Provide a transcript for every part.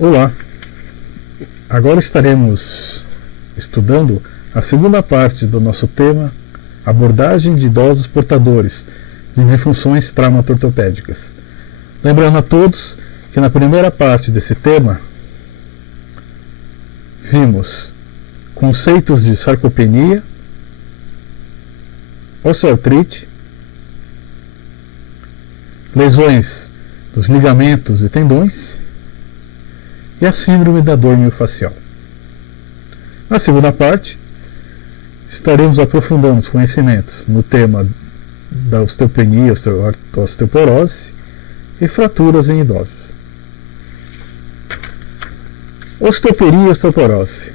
Olá! Agora estaremos estudando a segunda parte do nosso tema, abordagem de idosos portadores de disfunções traumato-ortopédicas. Lembrando a todos que na primeira parte desse tema vimos conceitos de sarcopenia, osteoartrite, lesões dos ligamentos e tendões e a síndrome da dor miofascial. Na segunda parte, estaremos aprofundando os conhecimentos no tema da osteopenia, osteoporose e fraturas em idosos. Osteopenia e osteoporose.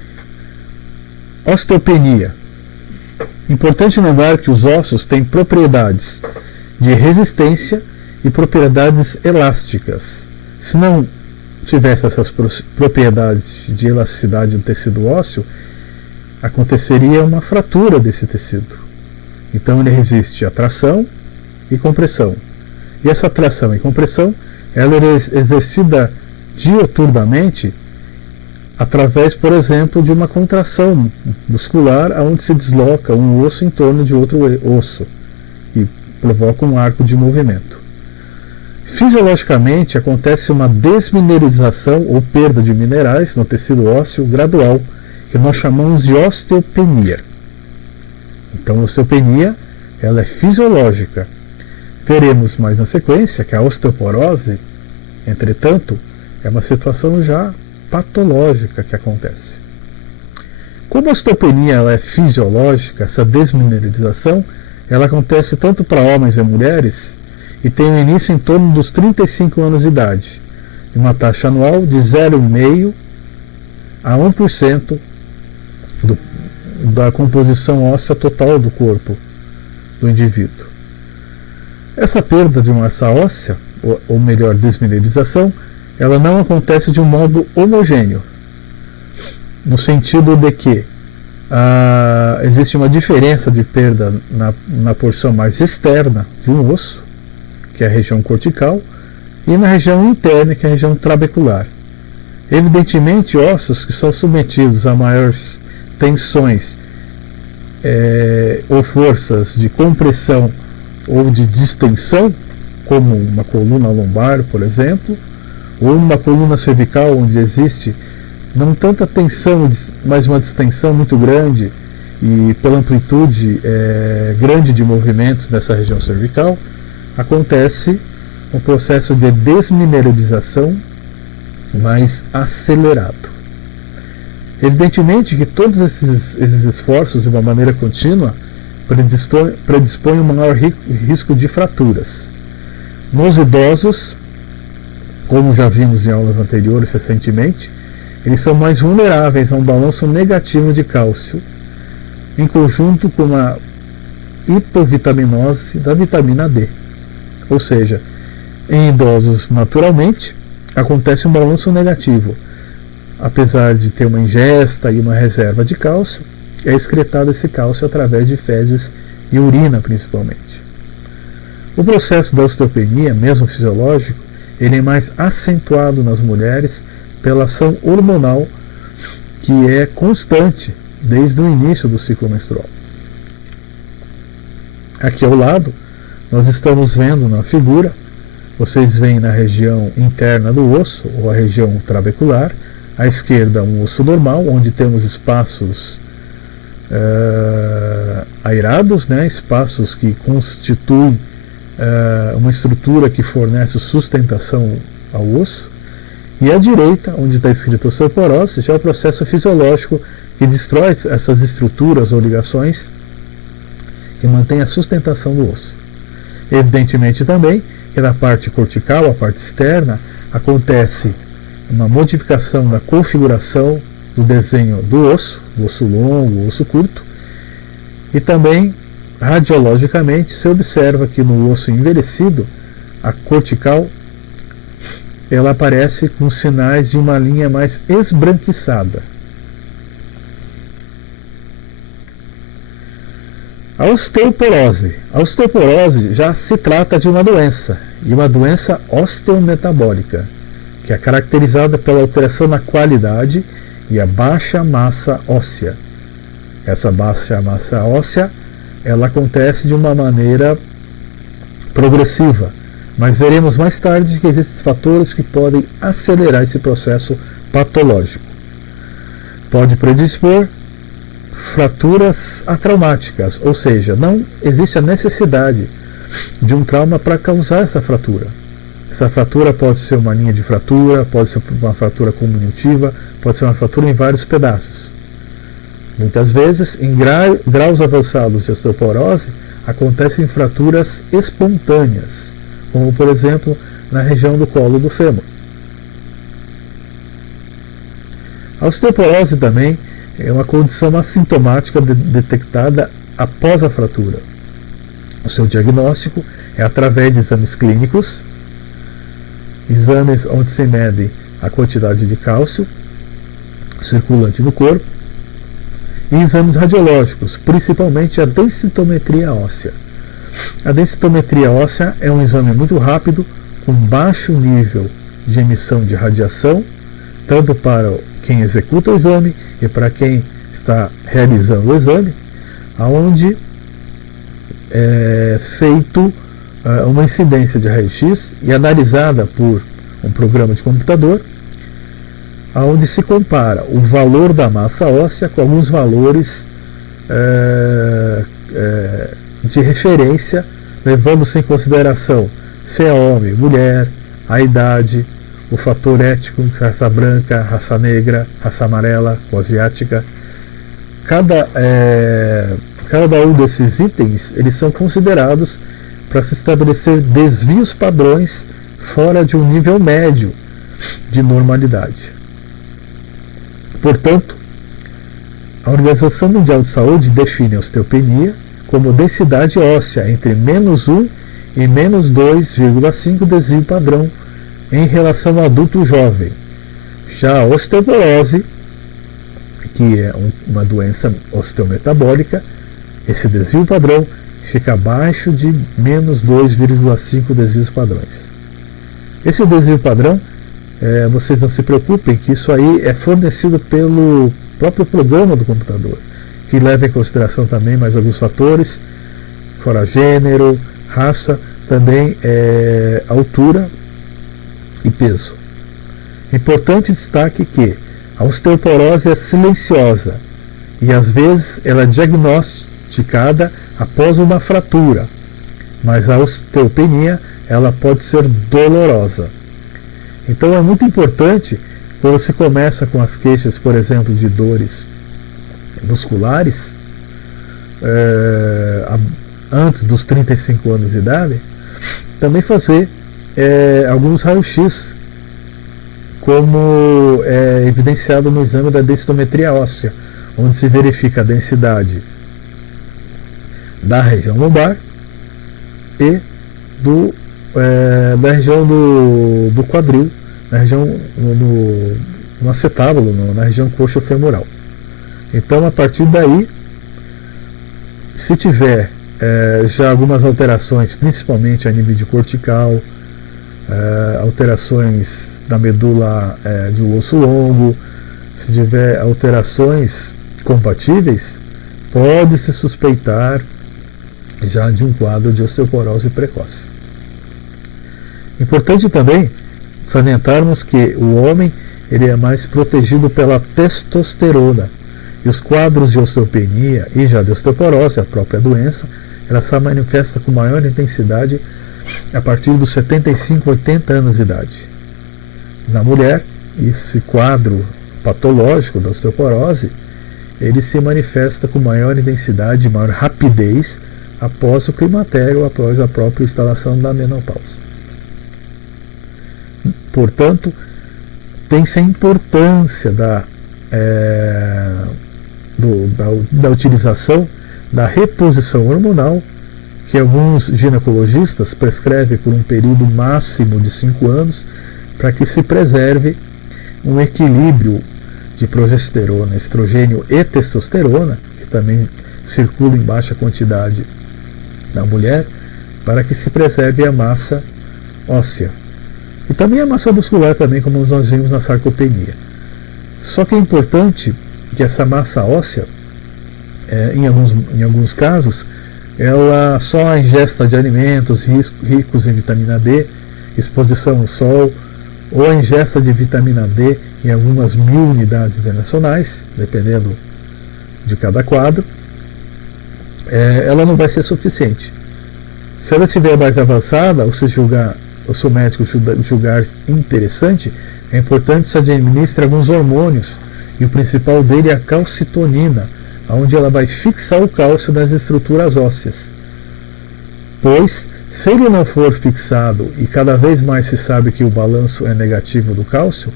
Osteopenia. Importante lembrar que os ossos têm propriedades de resistência e propriedades elásticas. Se não tivesse essas propriedades de elasticidade do tecido ósseo, aconteceria uma fratura desse tecido. Então ele resiste a tração e compressão. E essa tração e compressão ela é exercida dioturnamente através, por exemplo, de uma contração muscular onde se desloca um osso em torno de outro osso e provoca um arco de movimento. Fisiologicamente, acontece uma desmineralização ou perda de minerais no tecido ósseo gradual, que nós chamamos de osteopenia. Então, a osteopenia ela é fisiológica. Veremos mais na sequência que a osteoporose, entretanto, é uma situação já patológica que acontece. Como a osteopenia ela é fisiológica, essa desmineralização, ela acontece tanto para homens e mulheres e tem um início em torno dos 35 anos de idade, e uma taxa anual de 0,5% a 1% da composição óssea total do corpo do indivíduo. Essa perda de massa óssea, ou melhor, desmineralização, ela não acontece de um modo homogêneo, no sentido de que existe uma diferença de perda na porção mais externa de um osso, que é a região cortical, e na região interna, que é a região trabecular. Evidentemente, ossos que são submetidos a maiores tensões ou forças de compressão ou de distensão, como uma coluna lombar, por exemplo, ou uma coluna cervical, onde existe não tanta tensão, mas uma distensão muito grande e pela amplitude grande de movimentos nessa região cervical, acontece um processo de desmineralização mais acelerado. Evidentemente que todos esses esforços, de uma maneira contínua, predispõem um maior risco de fraturas. Nos idosos, como já vimos em aulas anteriores recentemente, eles são mais vulneráveis a um balanço negativo de cálcio, em conjunto com uma hipovitaminose da vitamina D. Ou seja, em idosos, naturalmente, acontece um balanço negativo. Apesar de ter uma ingesta e uma reserva de cálcio, é excretado esse cálcio através de fezes e urina, principalmente. O processo da osteopenia, mesmo fisiológico, ele é mais acentuado nas mulheres pela ação hormonal, que é constante desde o início do ciclo menstrual. Aqui ao lado, nós estamos vendo na figura, vocês veem na região interna do osso, ou a região trabecular, à esquerda um osso normal, onde temos espaços airados, espaços que constituem uma estrutura que fornece sustentação ao osso, e à direita, onde está escrito osteoporose, já é o processo fisiológico que destrói essas estruturas ou ligações que mantém a sustentação do osso. Evidentemente também que na parte cortical, a parte externa, acontece uma modificação da configuração do desenho do osso longo, osso curto, e também radiologicamente se observa que no osso envelhecido, a cortical ela aparece com sinais de uma linha mais esbranquiçada. A osteoporose. A osteoporose já se trata de uma doença, e uma doença osteometabólica. que é caracterizada pela alteração na qualidade e a baixa massa óssea. Essa baixa massa óssea, ela acontece de uma maneira progressiva, mas veremos mais tarde que existem fatores que podem acelerar esse processo patológico. Pode predispor fraturas atraumáticas, ou seja, não existe a necessidade de um trauma para causar essa fratura. Essa fratura pode ser uma linha de fratura, pode ser uma fratura comunitiva, pode ser uma fratura em vários pedaços. Muitas vezes, em graus avançados de osteoporose, acontecem fraturas espontâneas, como por exemplo na região do colo do fêmur. A osteoporose também é uma condição assintomática detectada após a fratura. O seu diagnóstico é através de exames clínicos, exames onde se mede a quantidade de cálcio circulante no corpo, e exames radiológicos, principalmente a densitometria óssea. A densitometria óssea é um exame muito rápido, com baixo nível de emissão de radiação, tanto para quem executa o exame e para quem está realizando o exame, onde é feito uma incidência de raio-x e analisada por um programa de computador, onde se compara o valor da massa óssea com alguns valores de referência, levando-se em consideração se é homem, mulher, a idade, o fator étnico, raça branca, raça negra, raça amarela ou asiática. Cada um desses itens, eles são considerados para se estabelecer desvios padrões fora de um nível médio de normalidade. Portanto, a Organização Mundial de Saúde define a osteopenia como densidade óssea entre -1 e -2,5 desvio padrão em relação ao adulto jovem. Já a osteoporose, que é uma doença osteometabólica, esse desvio padrão fica abaixo de -2,5 desvios padrões. Esse desvio padrão, vocês não se preocupem, que isso aí é fornecido pelo próprio programa do computador, que leva em consideração também mais alguns fatores, fora gênero, raça, também altura e peso. Importante destaque que a osteoporose é silenciosa e às vezes ela é diagnosticada após uma fratura, mas a osteopenia ela pode ser dolorosa. Então é muito importante, quando se começa com as queixas, por exemplo, de dores musculares, antes dos 35 anos de idade, também fazer alguns raios-x, como é evidenciado no exame da densitometria óssea, onde se verifica a densidade da região lombar e da região do quadril, na região no acetábulo, na região coxo-femoral. Então, a partir daí, se tiver já algumas alterações, principalmente a nível de cortical, alterações da medula de osso longo, se tiver alterações compatíveis, pode-se suspeitar já de um quadro de osteoporose precoce. Importante também salientarmos que o homem ele é mais protegido pela testosterona, e os quadros de osteopenia e já de osteoporose, a própria doença, ela se manifesta com maior intensidade a partir dos 75, 80 anos de idade. Na mulher, esse quadro patológico da osteoporose, ele se manifesta com maior intensidade e maior rapidez após o climatério, após a própria instalação da menopausa. Portanto, tem-se a importância da utilização da reposição hormonal, que alguns ginecologistas prescrevem por um período máximo de 5 anos, para que se preserve um equilíbrio de progesterona, estrogênio e testosterona, que também circula em baixa quantidade na mulher, para que se preserve a massa óssea. E também a massa muscular, também, como nós vimos na sarcopenia. Só que é importante que essa massa óssea, em alguns casos, ela só a ingesta de alimentos ricos em vitamina D, exposição ao sol, ou a ingesta de vitamina D em algumas 1000 unidades internacionais, dependendo de cada quadro, ela não vai ser suficiente. Se ela estiver mais avançada, ou se o seu médico julgar interessante, é importante que se administre alguns hormônios, e o principal dele é a calcitonina, onde ela vai fixar o cálcio nas estruturas ósseas. Pois, se ele não for fixado, e cada vez mais se sabe que o balanço é negativo do cálcio,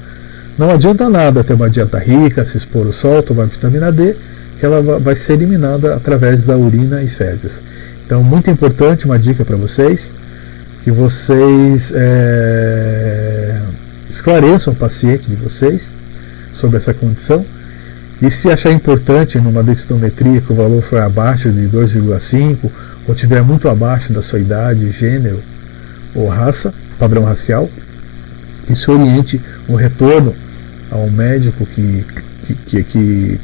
não adianta nada ter uma dieta rica, se expor ao sol, tomar vitamina D, que ela vai ser eliminada através da urina e fezes. Então, muito importante, uma dica para vocês, que vocês esclareçam o paciente de vocês sobre essa condição, e se achar importante numa densitometria que o valor for abaixo de 2,5 ou tiver muito abaixo da sua idade, gênero ou raça, padrão racial, isso oriente o retorno ao médico que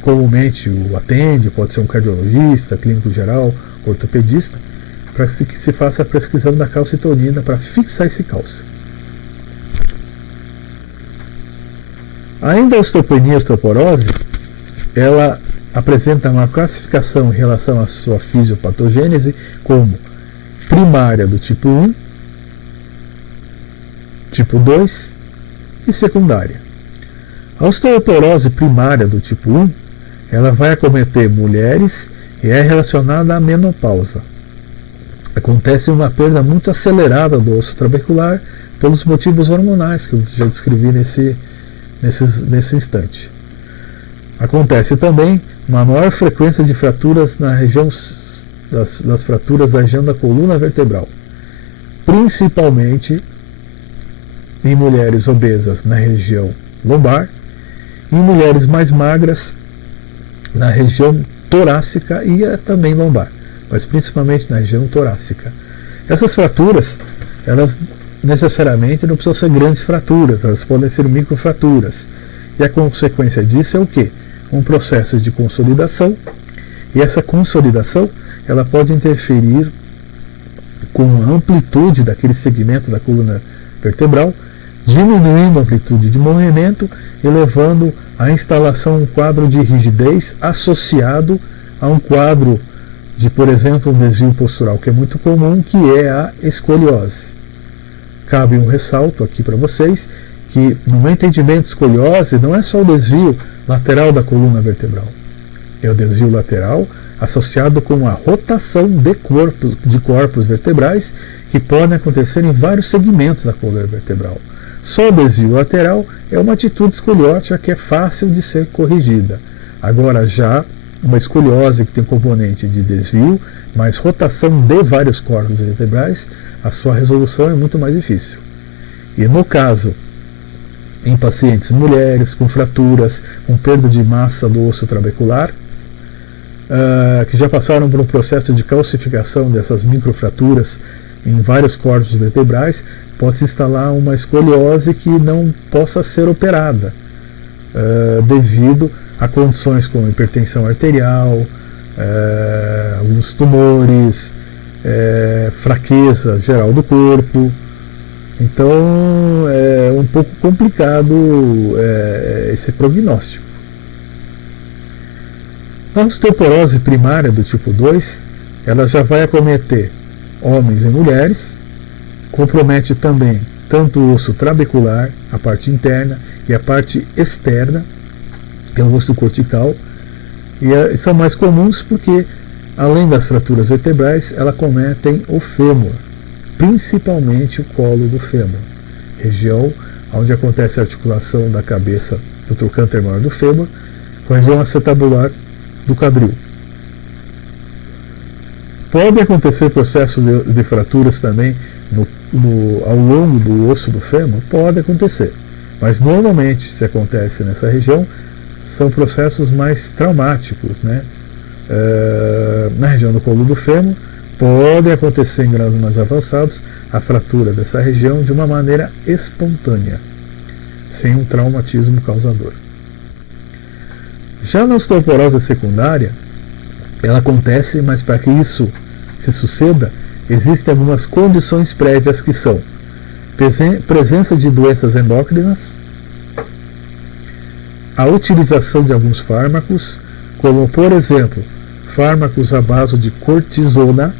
comumente o atende, pode ser um cardiologista, clínico geral, ortopedista, para que se faça a prescrição da calcitonina para fixar esse cálcio. Ainda a osteopenia e osteoporose, ela apresenta uma classificação em relação à sua fisiopatogênese como primária do tipo 1, tipo 2 e secundária. A osteoporose primária do tipo 1, ela vai acometer mulheres e é relacionada à menopausa. Acontece uma perda muito acelerada do osso trabecular pelos motivos hormonais que eu já descrevi nesse instante. Acontece também uma maior frequência de fraturas na região das fraturas da região da coluna vertebral, principalmente em mulheres obesas na região lombar e em mulheres mais magras na região torácica e também lombar, mas principalmente na região torácica. Essas fraturas, elas necessariamente não precisam ser grandes fraturas, elas podem ser microfraturas. E a consequência disso é o quê? Um processo de consolidação, e essa consolidação ela pode interferir com a amplitude daquele segmento da coluna vertebral, diminuindo a amplitude de movimento e levando à instalação de um quadro de rigidez associado a um quadro de, por exemplo, um desvio postural, que é muito comum, que é a escoliose. Cabe um ressalto aqui para vocês, que no meu entendimento de escoliose não é só o desvio lateral da coluna vertebral, é o desvio lateral associado com a rotação de corpos vertebrais que podem acontecer em vários segmentos da coluna vertebral. Só o desvio lateral é uma atitude escoliótica que é fácil de ser corrigida. Agora, já uma escoliose que tem componente de desvio, mais rotação de vários corpos vertebrais, a sua resolução é muito mais difícil. E no caso, em pacientes mulheres com fraturas, com perda de massa do osso trabecular, que já passaram por um processo de calcificação dessas microfraturas em vários corpos vertebrais, pode-se instalar uma escoliose que não possa ser operada, devido a condições como hipertensão arterial, alguns tumores, fraqueza geral do corpo. Então é um pouco complicado esse prognóstico. A osteoporose primária do tipo 2, ela já vai acometer homens e mulheres, compromete também tanto o osso trabecular, a parte interna, e a parte externa, que é o osso cortical, e são mais comuns porque, além das fraturas vertebrais, elas acometem o fêmur, principalmente o colo do fêmur, região onde acontece a articulação da cabeça do trocânter maior do fêmur com a região acetabular do quadril. Pode acontecer processos de fraturas também ao longo do osso do fêmur? Pode acontecer, mas normalmente, se acontece nessa região, são processos mais traumáticos, né? Na região do colo do fêmur, pode acontecer em graus mais avançados a fratura dessa região de uma maneira espontânea, sem um traumatismo causador. Já na osteoporose secundária, ela acontece, mas para que isso se suceda, existem algumas condições prévias que são presença de doenças endócrinas, a utilização de alguns fármacos, como por exemplo, fármacos à base de cortisona,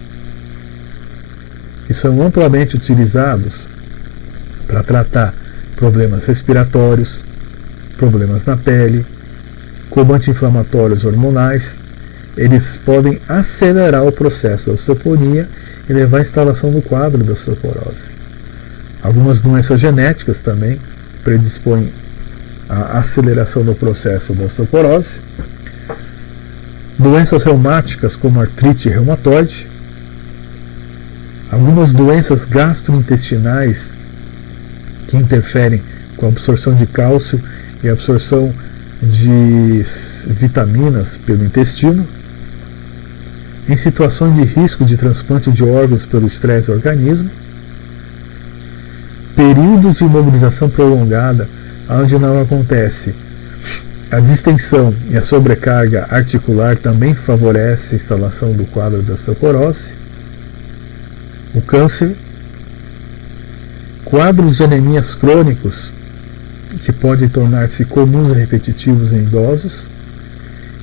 que são amplamente utilizados para tratar problemas respiratórios, problemas na pele, como anti-inflamatórios hormonais. Eles podem acelerar o processo da osteoponia e levar à instalação do quadro da osteoporose. Algumas doenças genéticas também predispõem à aceleração do processo da osteoporose. Doenças reumáticas, como artrite reumatoide. Algumas doenças gastrointestinais que interferem com a absorção de cálcio e a absorção de vitaminas pelo intestino. Em situações de risco de transplante de órgãos pelo estresse do organismo. Períodos de imobilização prolongada, onde não acontece a distensão e a sobrecarga articular, também favorece a instalação do quadro da osteoporose. O câncer, quadros de anemias crônicos, que podem tornar-se comuns e repetitivos em idosos,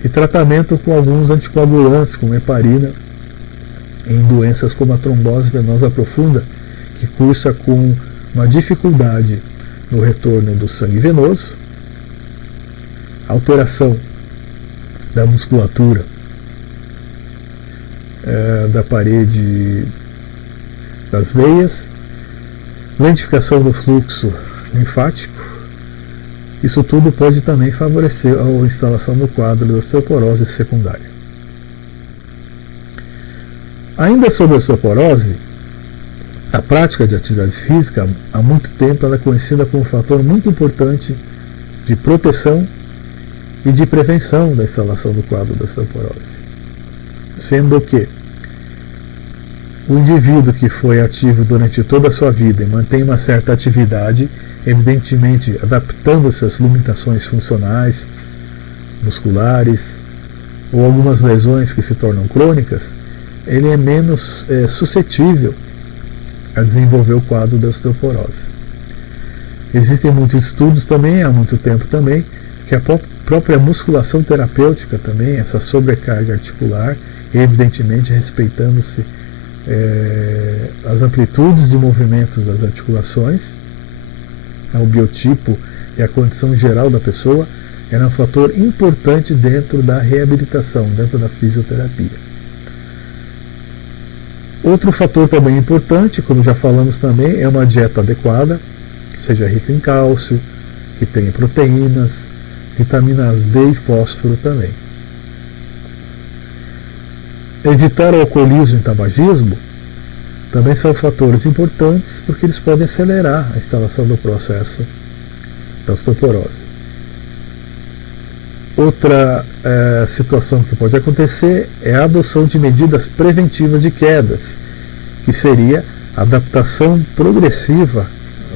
e tratamento com alguns anticoagulantes, como heparina, em doenças como a trombose venosa profunda, que cursa com uma dificuldade no retorno do sangue venoso, alteração da musculatura da parede das veias, lentificação do fluxo linfático. Isso tudo pode também favorecer a instalação do quadro da osteoporose secundária. Ainda sobre a osteoporose, a prática de atividade física, há muito tempo, ela é conhecida como um fator muito importante de proteção e de prevenção da instalação do quadro da osteoporose. Sendo que o indivíduo que foi ativo durante toda a sua vida e mantém uma certa atividade, evidentemente adaptando-se às limitações funcionais, musculares ou algumas lesões que se tornam crônicas, ele é menos suscetível a desenvolver o quadro da osteoporose. Existem muitos estudos também, há muito tempo também, que a própria musculação terapêutica também, essa sobrecarga articular, evidentemente respeitando-se as amplitudes de movimentos das articulações, o biotipo e a condição geral da pessoa, era um fator importante dentro da reabilitação, dentro da fisioterapia. Outro fator também importante, como já falamos também, é uma dieta adequada, que seja rica em cálcio, que tenha proteínas, vitaminas D e fósforo também. Evitar o alcoolismo e tabagismo também são fatores importantes, porque eles podem acelerar a instalação do processo da osteoporose. Outra situação que pode acontecer é a adoção de medidas preventivas de quedas, que seria a adaptação progressiva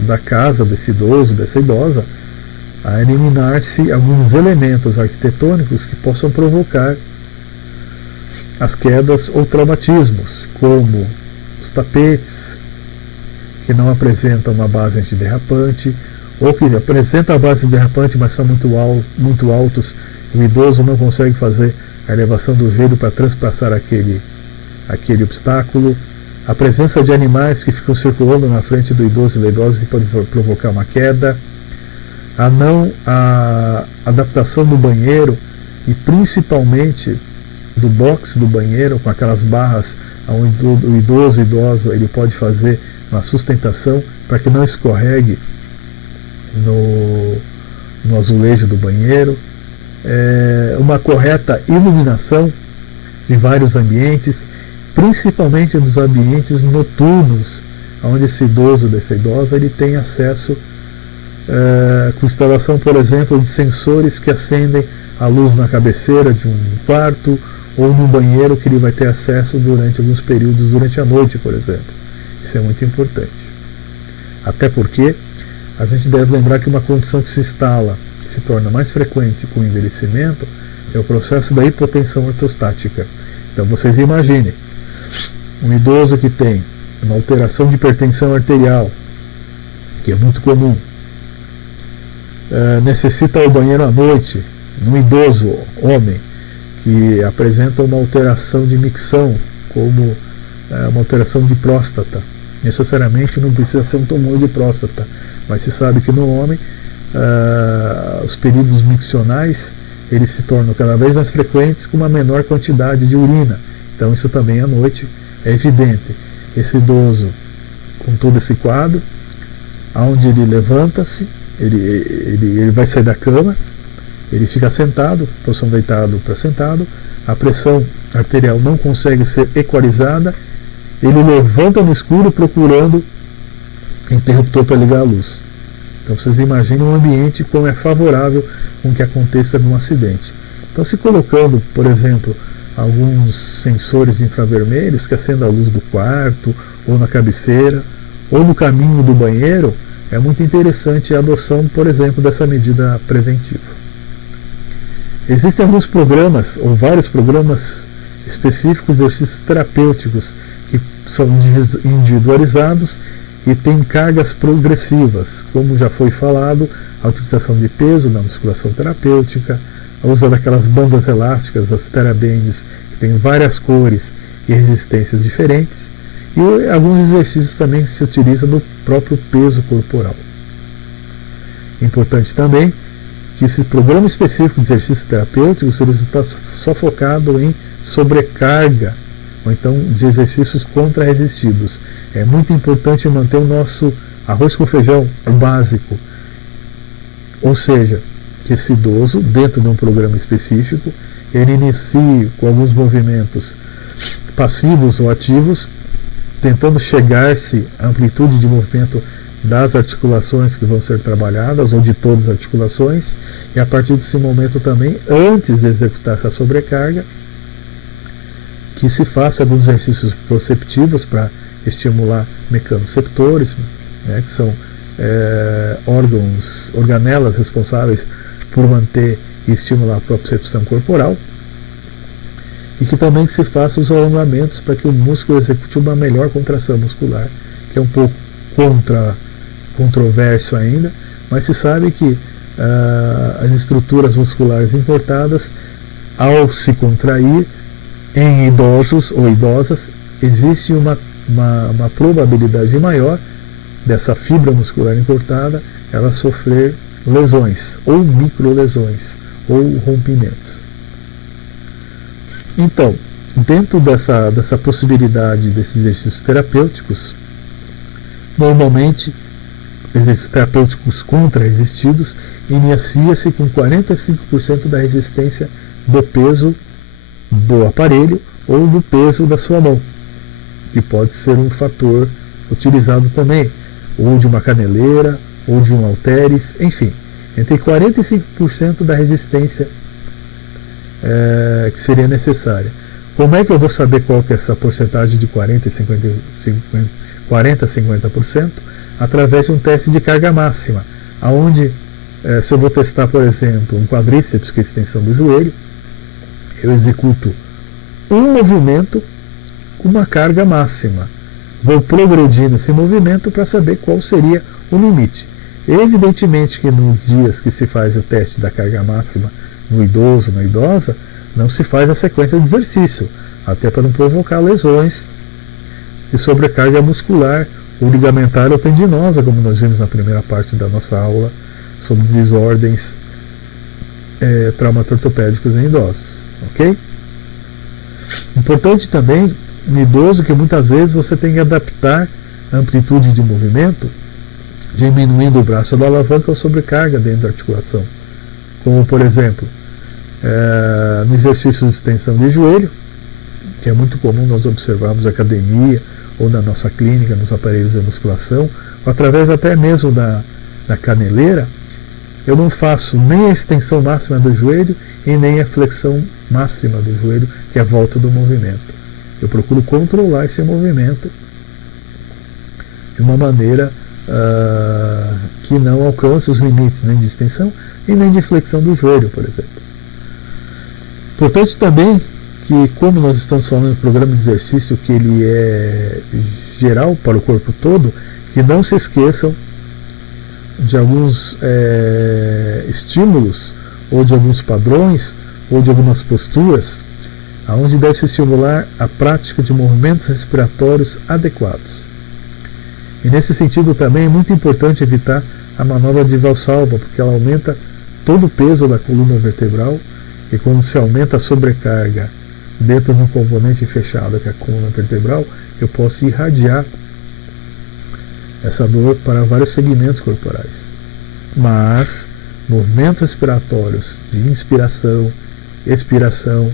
da casa desse idoso, dessa idosa, a eliminar-se alguns elementos arquitetônicos que possam provocar as quedas ou traumatismos, como os tapetes, que não apresentam uma base antiderrapante, ou que apresentam a base derrapante, mas são muito altos, e o idoso não consegue fazer a elevação do joelho para transpassar aquele obstáculo. A presença de animais que ficam circulando na frente do idoso e da idosa, que pode provocar uma queda. A adaptação do banheiro, e principalmente do box do banheiro, com aquelas barras onde o idoso e idosa ele pode fazer uma sustentação para que não escorregue no azulejo do banheiro. Uma correta iluminação de vários ambientes, principalmente nos ambientes noturnos, onde esse idoso, dessa idosa, ele tem acesso com instalação, por exemplo, de sensores que acendem a luz na cabeceira de um quarto, ou no banheiro que ele vai ter acesso durante alguns períodos durante a noite, por exemplo. Isso é muito importante. Até porque a gente deve lembrar que uma condição que se instala, que se torna mais frequente com o envelhecimento, é o processo da hipotensão ortostática. Então vocês imaginem, um idoso que tem uma alteração de hipertensão arterial, que é muito comum, necessita ir ao banheiro à noite, num idoso homem que apresenta uma alteração de micção, como uma alteração de próstata. Necessariamente não precisa ser um tumor de próstata, mas se sabe que no homem os períodos miccionais eles se tornam cada vez mais frequentes com uma menor quantidade de urina. Então isso também à noite é evidente. Esse idoso com todo esse quadro, aonde ele levanta-se, ele vai sair da cama, ele fica sentado, posição deitado para sentado, a pressão arterial não consegue ser equalizada, ele levanta no escuro procurando interruptor para ligar a luz. Então vocês imaginam um ambiente como é favorável com que aconteça num acidente. Então, se colocando, por exemplo, alguns sensores infravermelhos que acendam a luz do quarto, ou na cabeceira, ou no caminho do banheiro, é muito interessante a adoção, por exemplo, dessa medida preventiva. Existem alguns programas, ou vários programas específicos de exercícios terapêuticos que são individualizados e tem cargas progressivas, como já foi falado, a utilização de peso na musculação terapêutica, a uso daquelas bandas elásticas, as TheraBands, que tem várias cores e resistências diferentes, e alguns exercícios também que se utilizam do próprio peso corporal. Importante também que esse programa específico de exercícios terapêuticos ele está só focado em sobrecarga, ou então de exercícios contra-resistidos. É muito importante manter o nosso arroz com feijão, o básico. Ou seja, que esse idoso, dentro de um programa específico, ele inicie com alguns movimentos passivos ou ativos, tentando chegar-se à amplitude de movimento das articulações que vão ser trabalhadas, ou de todas as articulações, e a partir desse momento também, antes de executar essa sobrecarga, que se faça alguns exercícios proceptivos para estimular mecanoceptores, né, que são organelas responsáveis por manter e estimular a propriocepção corporal, e que também se faça os alongamentos para que o músculo execute uma melhor contração muscular, que é um pouco controverso ainda, mas se sabe que as estruturas musculares importadas, ao se contrair em idosos ou idosas, existe uma probabilidade maior dessa fibra muscular importada ela sofrer lesões, ou microlesões, ou rompimentos. Então, dentro dessa possibilidade desses exercícios terapêuticos, normalmente, exercícios terapêuticos contra-resistidos, inicia-se com 45% da resistência do peso do aparelho ou do peso da sua mão, que pode ser um fator utilizado também, ou de uma caneleira, ou de um halteres, enfim, entre 40% e 50% da resistência que seria necessária. Como é que eu vou saber qual que é essa porcentagem de 40% a 50%? Através de um teste de carga máxima, onde, se eu vou testar, por exemplo, um quadríceps, que é a extensão do joelho, eu executo um movimento com uma carga máxima. Vou progredir nesse movimento para saber qual seria o limite. Evidentemente que nos dias que se faz o teste da carga máxima no idoso, na idosa, não se faz a sequência de exercício, até para não provocar lesões de sobrecarga muscular ou ligamentar ou tendinosa, como nós vimos na primeira parte da nossa aula sobre desordens traumatortopédicos em idosos. Ok? Importante também no idoso que muitas vezes você tem que adaptar a amplitude de movimento, diminuindo o braço da alavanca ou sobrecarga dentro da articulação. Como, por exemplo, no exercício de extensão de joelho, que é muito comum nós observarmos na academia ou na nossa clínica, nos aparelhos de musculação, ou através até mesmo da caneleira, eu não faço nem a extensão máxima do joelho e nem a flexão máxima do joelho, que é a volta do movimento. Eu procuro controlar esse movimento de uma maneira que não alcance os limites nem de extensão e nem de flexão do joelho, por exemplo. Importante também que, como nós estamos falando de programa de exercício que ele é geral para o corpo todo, que não se esqueçam de alguns estímulos ou de alguns padrões ou de algumas posturas onde deve se estimular a prática de movimentos respiratórios adequados. E nesse sentido também é muito importante evitar a manobra de Valsalva, porque ela aumenta todo o peso da coluna vertebral, e quando se aumenta a sobrecarga dentro de um componente fechado, que é a coluna vertebral, eu posso irradiar essa dor para vários segmentos corporais. Mas movimentos respiratórios de inspiração, expiração,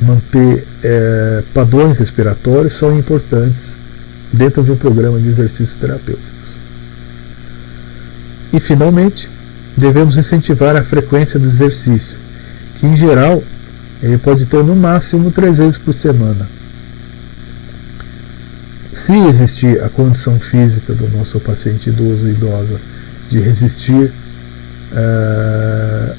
manter padrões respiratórios são importantes dentro de um programa de exercícios terapêuticos. E, finalmente, devemos incentivar a frequência do exercício, que, em geral, ele pode ter no máximo 3 vezes por semana. Se existir a condição física do nosso paciente idoso ou idosa de resistir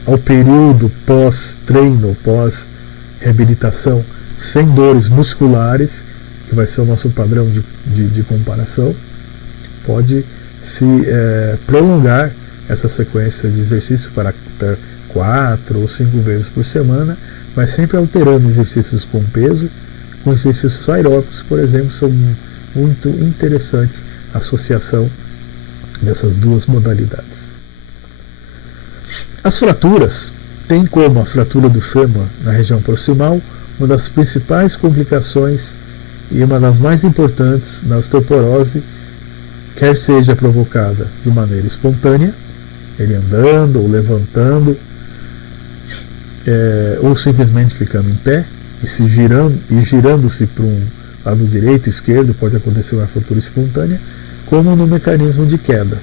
ao período pós-treino, pós-reabilitação, sem dores musculares, que vai ser o nosso padrão de comparação, pode se prolongar essa sequência de exercício para 4 ou 5 vezes por semana, mas sempre alterando exercícios com peso, com exercícios aeróbicos, por exemplo, são muito interessantes a associação dessas duas modalidades. As fraturas têm como a fratura do fêmur na região proximal uma das principais complicações e uma das mais importantes na osteoporose, quer seja provocada de maneira espontânea, ele andando ou levantando, ou simplesmente ficando em pé e girando-se para um lado direito e esquerdo, pode acontecer uma fratura espontânea, como no mecanismo de queda.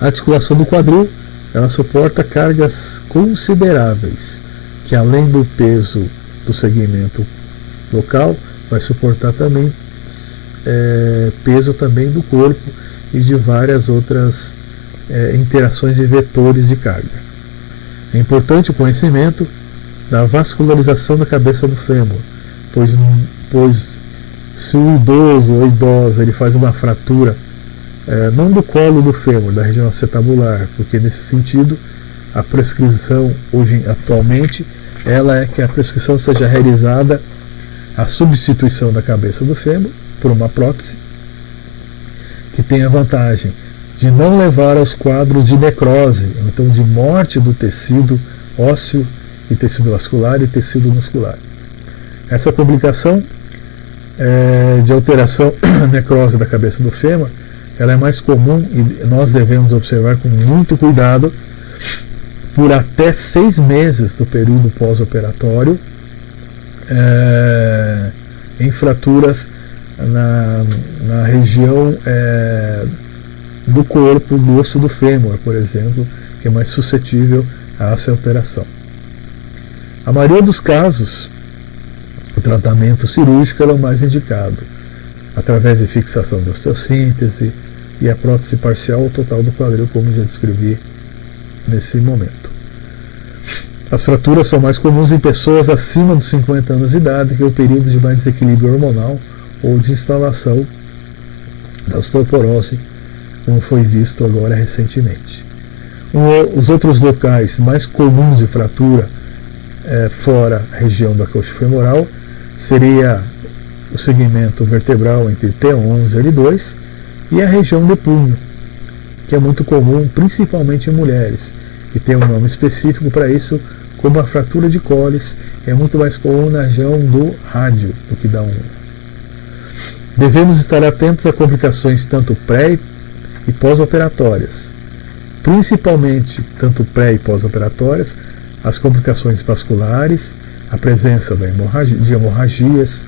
A articulação do quadril, ela suporta cargas consideráveis, que além do peso do segmento local, vai suportar também peso também do corpo e de várias outras interações de vetores de carga. É importante o conhecimento da vascularização da cabeça do fêmur, pois se o idoso ou idosa ele faz uma fratura não do colo do fêmur, da região acetabular, porque nesse sentido a prescrição atualmente ela é que a prescrição seja realizada a substituição da cabeça do fêmur por uma prótese que tem a vantagem de não levar aos quadros de necrose, então de morte do tecido ósseo e tecido vascular e tecido muscular. Essa complicação de alteração necrose da cabeça do fêmur, ela é mais comum e nós devemos observar com muito cuidado por até 6 meses do período pós-operatório em fraturas na região do corpo, do osso do fêmur, por exemplo, que é mais suscetível a essa alteração. A maioria dos casos, o tratamento cirúrgico é o mais indicado, através de fixação da osteossíntese e a prótese parcial ou total do quadril, como já descrevi nesse momento. As fraturas são mais comuns em pessoas acima dos 50 anos de idade, que é o período de mais desequilíbrio hormonal ou de instalação da osteoporose, como foi visto agora recentemente. Os outros locais mais comuns de fratura fora a região da coxa femoral seria o segmento vertebral entre T11 e L2 e a região de punho, que é muito comum principalmente em mulheres, e tem um nome específico para isso, como a fratura de Colles, é muito mais comum na região do rádio do que da unha. Devemos estar atentos a complicações tanto pré e pós-operatórias, principalmente tanto pré e pós-operatórias, as complicações vasculares, a presença de hemorragias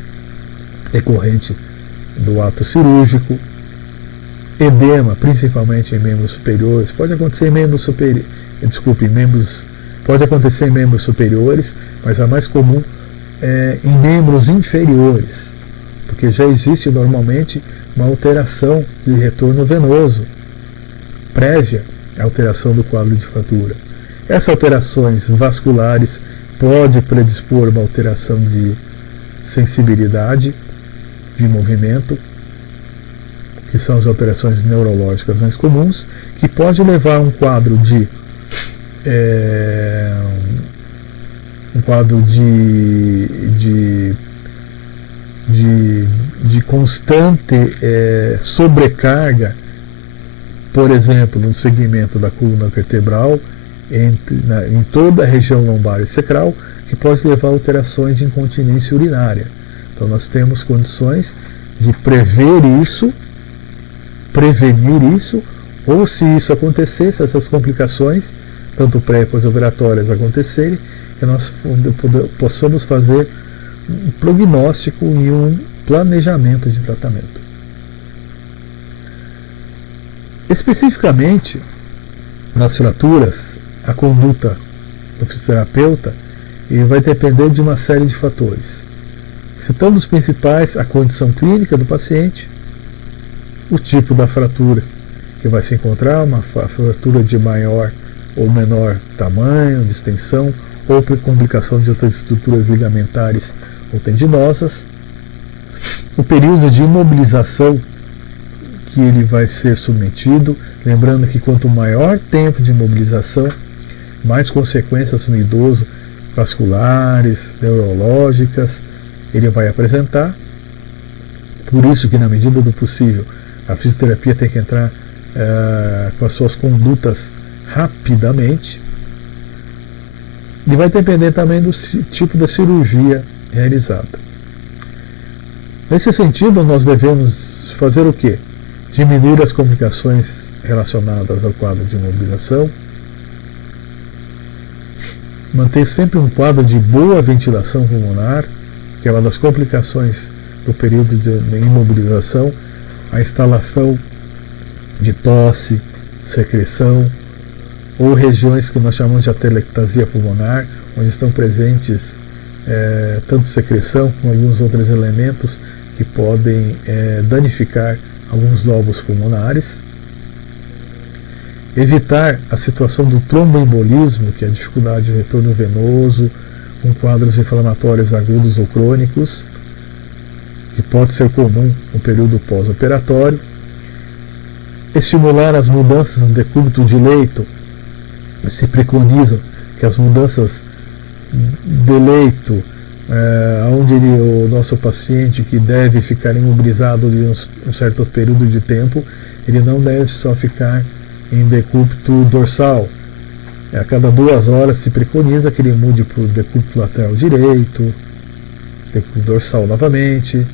decorrente do ato cirúrgico, edema, principalmente em membros superiores, pode acontecer em membros pode acontecer em membros superiores, mas a mais comum é em membros inferiores, porque já existe normalmente uma alteração de retorno venoso prévia à alteração do quadro de fratura. Essas alterações vasculares podem predispor uma alteração de sensibilidade de movimento, que são as alterações neurológicas mais comuns, que pode levar a um quadro de constante sobrecarga, por exemplo, no segmento da coluna vertebral, em toda a região lombar e sacral, que pode levar a alterações de incontinência urinária. Então nós temos condições de prevenir isso, ou se isso acontecer, se essas complicações, tanto pré e pós-operatórias, acontecerem, que nós possamos fazer um prognóstico e um planejamento de tratamento. Especificamente, nas fraturas, a conduta do fisioterapeuta vai depender de uma série de fatores. Citando os principais, a condição clínica do paciente, o tipo da fratura que vai se encontrar, uma fratura de maior ou menor tamanho, de extensão, ou por complicação de outras estruturas ligamentares ou tendinosas, o período de imobilização que ele vai ser submetido, lembrando que quanto maior tempo de imobilização, mais consequências no idoso, vasculares, neurológicas, ele vai apresentar. Por isso que, na medida do possível, a fisioterapia tem que entrar com as suas condutas rapidamente. E vai depender também do tipo da cirurgia realizada. Nesse sentido, nós devemos fazer o quê? Diminuir as complicações relacionadas ao quadro de imobilização, manter sempre um quadro de boa ventilação pulmonar, que é uma das complicações do período de imobilização, a instalação de tosse, secreção, ou regiões que nós chamamos de atelectasia pulmonar, onde estão presentes tanto secreção como alguns outros elementos que podem danificar alguns lobos pulmonares. Evitar a situação do tromboembolismo, que é a dificuldade de retorno venoso, com quadros inflamatórios agudos ou crônicos, que pode ser comum no período pós-operatório. Estimular as mudanças no decúbito de leito. Se preconiza que as mudanças de leito, onde o nosso paciente que deve ficar imobilizado de um certo período de tempo, ele não deve só ficar em decúbito dorsal. A cada 2 horas se preconiza que ele mude para o decúbito lateral direito, decúbito dorsal novamente,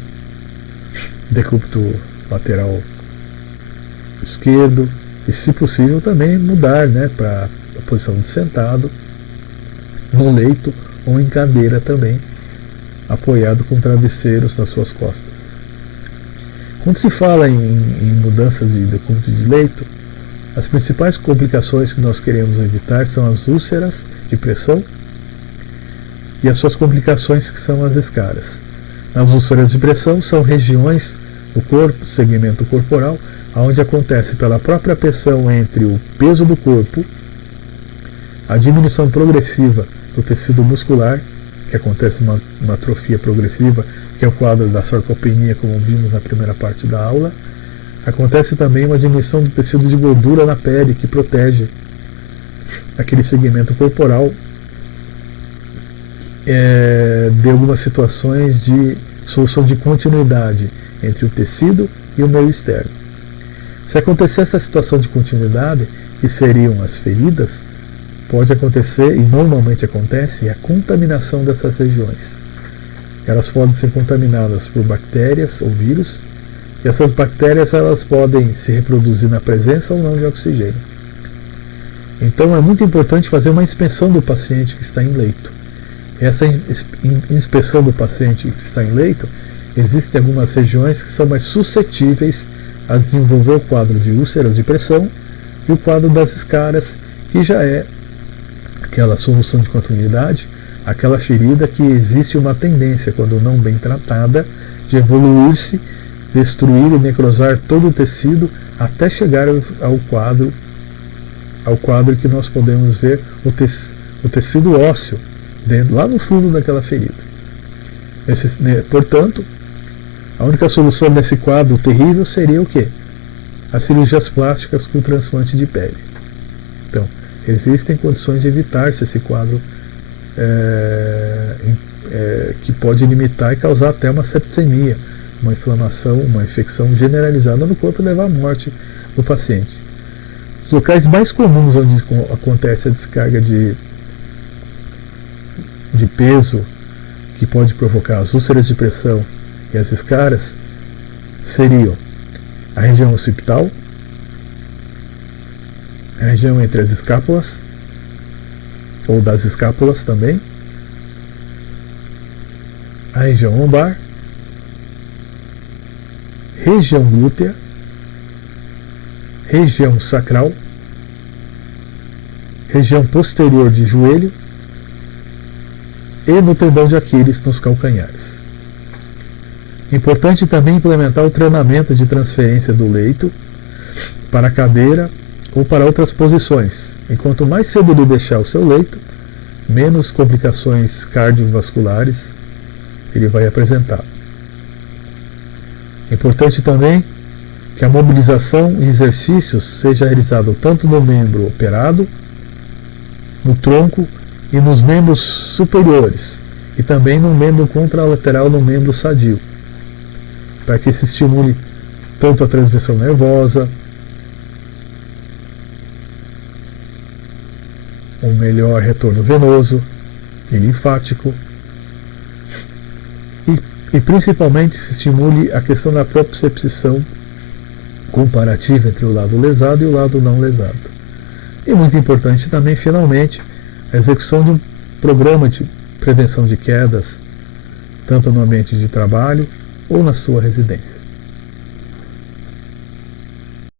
decúbito lateral esquerdo, e se possível também mudar para a posição de sentado, no leito ou em cadeira também, apoiado com travesseiros nas suas costas. Quando se fala em mudança de decúbito de leito, as principais complicações que nós queremos evitar são as úlceras de pressão e as suas complicações, que são as escaras. As úlceras de pressão são regiões do corpo, segmento corporal, onde acontece pela própria pressão entre o peso do corpo, a diminuição progressiva do tecido muscular, que acontece uma atrofia progressiva, que é o quadro da sarcopenia, como vimos na primeira parte da aula. Acontece também uma diminuição do tecido de gordura na pele, que protege aquele segmento corporal de algumas situações de solução de continuidade entre o tecido e o meio externo. Se acontecer essa situação de continuidade, que seriam as feridas, pode acontecer, e normalmente acontece, a contaminação dessas regiões. Elas podem ser contaminadas por bactérias ou vírus, e essas bactérias elas podem se reproduzir na presença ou não de oxigênio. Então é muito importante fazer uma inspeção do paciente que está em leito. Essa inspeção do paciente que está em leito, existem algumas regiões que são mais suscetíveis a desenvolver o quadro de úlceras de pressão e o quadro das escaras, que já é aquela solução de continuidade, aquela ferida que existe uma tendência, quando não bem tratada, de evoluir-se, destruir e necrosar todo o tecido até chegar ao quadro que nós podemos ver o tecido ósseo lá no fundo daquela ferida. Portanto, a única solução nesse quadro terrível seria o quê? As cirurgias plásticas com transplante de pele. Então, existem condições de evitar-se esse quadro que pode limitar e causar até uma septicemia, uma inflamação, uma infecção generalizada no corpo e levar à morte do paciente. Os locais mais comuns onde acontece a descarga de peso, que pode provocar as úlceras de pressão e as escaras, seriam a região occipital, a região entre as escápulas, ou das escápulas também, a região lombar, região glútea, região sacral, região posterior de joelho e no tendão de Aquiles, nos calcanhares. Importante também implementar o treinamento de transferência do leito para a cadeira ou para outras posições. E quanto mais cedo ele deixar o seu leito, menos complicações cardiovasculares ele vai apresentar. Importante também que a mobilização e exercícios seja realizado tanto no membro operado, no tronco e nos membros superiores, e também no membro contralateral, no membro sadio, para que se estimule tanto a transmissão nervosa, um melhor retorno venoso e linfático, e principalmente se estimule a questão da propriocepção comparativa entre o lado lesado e o lado não lesado. E muito importante também, finalmente, a execução de um programa de prevenção de quedas, tanto no ambiente de trabalho ou na sua residência.